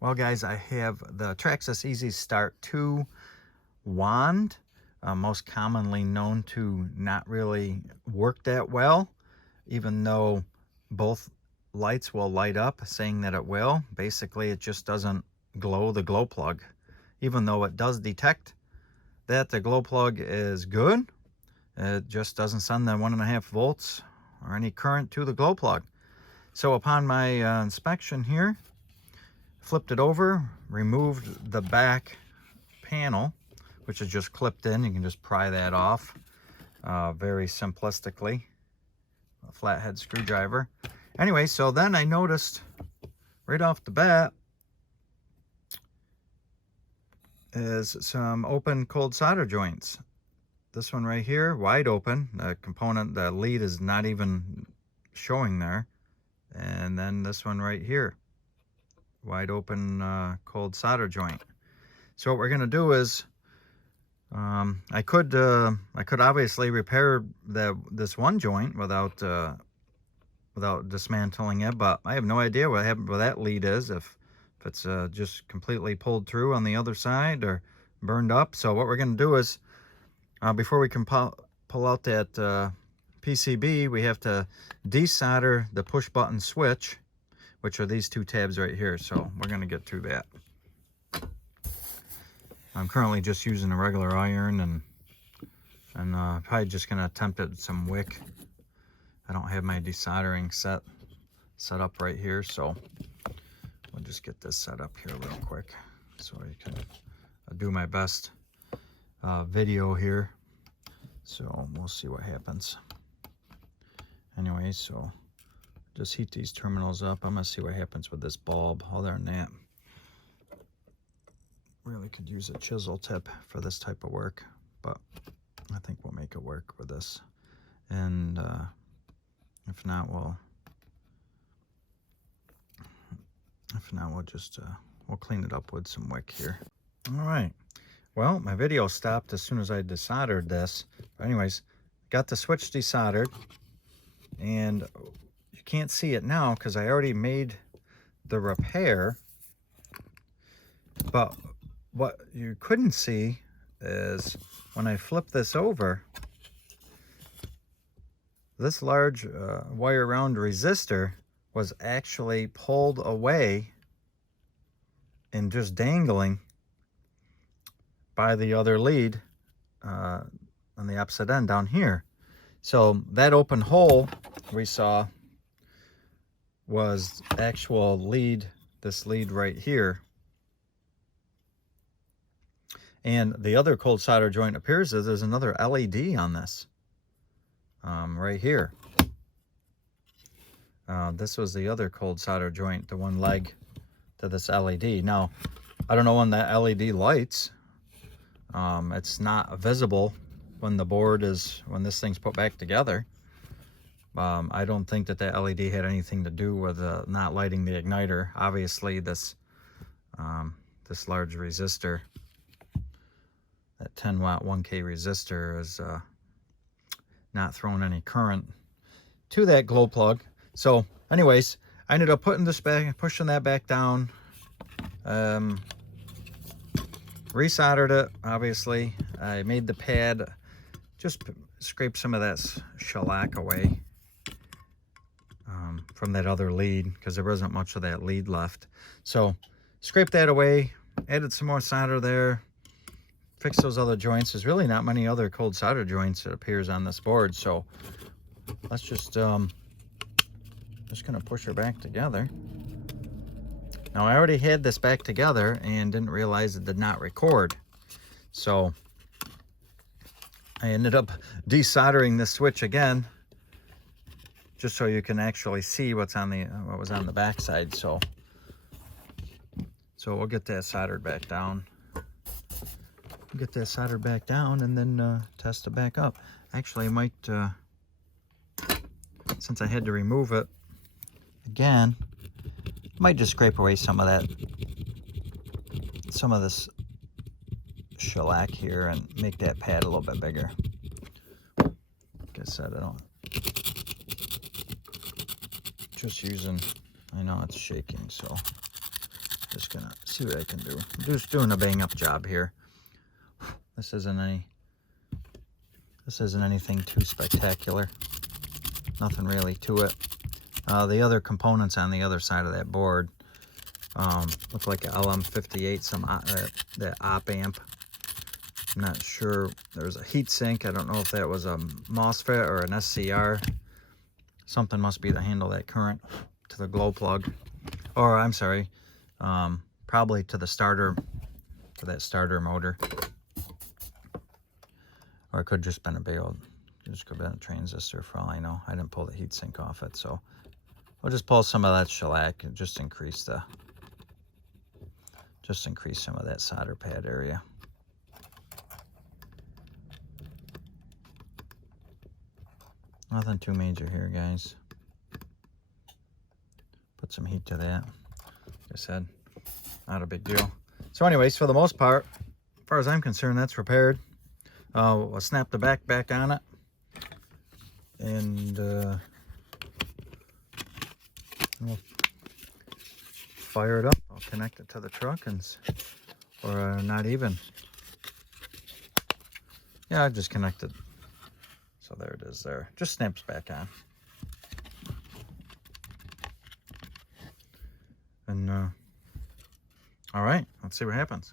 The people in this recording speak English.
Well, guys, I have the Traxxas EZ Start Wand, most commonly known to not really work that well, even though both lights will light up saying that it will. Basically, it just doesn't glow the glow plug, even though it does detect that the glow plug is good. It just doesn't send the 1.5 volts or any current to the glow plug. So upon my inspection here, flipped it over, removed the back panel, which is just clipped in. You can just pry that off very simplistically, a flathead screwdriver. Anyway, so then I noticed right off the bat is some open cold solder joints. This one right here, wide open. The component, the lead is not even showing there. And then this one right here, wide open cold solder joint. So what we're going to do is I could obviously repair this one joint without dismantling it, but I have no idea what happened, where that lead is, if it's just completely pulled through on the other side or burned up. So what we're going to do is before we can pull out that PCB, we have to desolder the push button switch, which are these two tabs right here. So we're going to get through that. I'm currently just using a regular iron and probably just going to attempt it with some wick. I don't have my desoldering set up right here, so we'll just get this set up here real quick so I can do my best video here. So we'll see what happens. Anyway, so just heat these terminals up. I'm going to see what happens with this bulb. Other than that, really could use a chisel tip for this type of work, but I think we'll make it work with this. And if not, we'll just we'll clean it up with some wick here. All right. Well, my video stopped as soon as I desoldered this. But anyways, got the switch desoldered, and you can't see it now because I already made the repair. But what you couldn't see is when I flip this over, this large wire round resistor was actually pulled away and just dangling by the other lead on the opposite end down here. So that open hole we saw was actual lead, this lead right here. And the other cold solder joint appears as there's another LED on this right here. This was the other cold solder joint, the one leg to this LED. Now, I don't know when that LED lights. It's not visible when when this thing's put back together. I don't think that LED had anything to do with not lighting the igniter. Obviously, this large resistor, that 10 watt 1K resistor, is not throwing any current to that glow plug. So anyways, I ended up putting this back, pushing that back down, resoldered it. Obviously, I made the pad, just scraped some of that shellac away from that other lead, because there wasn't much of that lead left. So scraped that away, added some more solder there, fixed those other joints. There's really not many other cold solder joints, it appears, on this board. So let's just gonna push her back together. Now, I already had this back together and didn't realize it did not record. So I ended up desoldering this switch again, just so you can actually see what was on the back side. So we'll get that soldered back down. Get that soldered back down and then test it back up. Actually, I might, since I had to remove it again, might just scrape away some of this shellac here and make that pad a little bit bigger. Like I said, just using, I know it's shaking, so just gonna see what I can do. I'm just doing a bang up job here. This isn't anything too spectacular. Nothing really to it. The other components on the other side of that board look like an LM58, that op amp. I'm not sure. There's a heat sink. I don't know if that was a MOSFET or an SCR. Something must be to handle that current to the glow plug. Or, I'm sorry, probably to the starter, to that starter motor. Or it could just been a big old, just could have been a transistor for all I know. I didn't pull the heatsink off it, so we'll just pull some of that shellac and just increase some of that solder pad area. Nothing too major here, guys. Put some heat to that. Like I said, not a big deal. So anyways, for the most part, as far as I'm concerned, that's repaired. I'll snap the back on it. And we'll fire it up. I'll connect it to the truck, or not even. Yeah, I just connected. So there it is there. Just snaps back on. And all right, let's see what happens.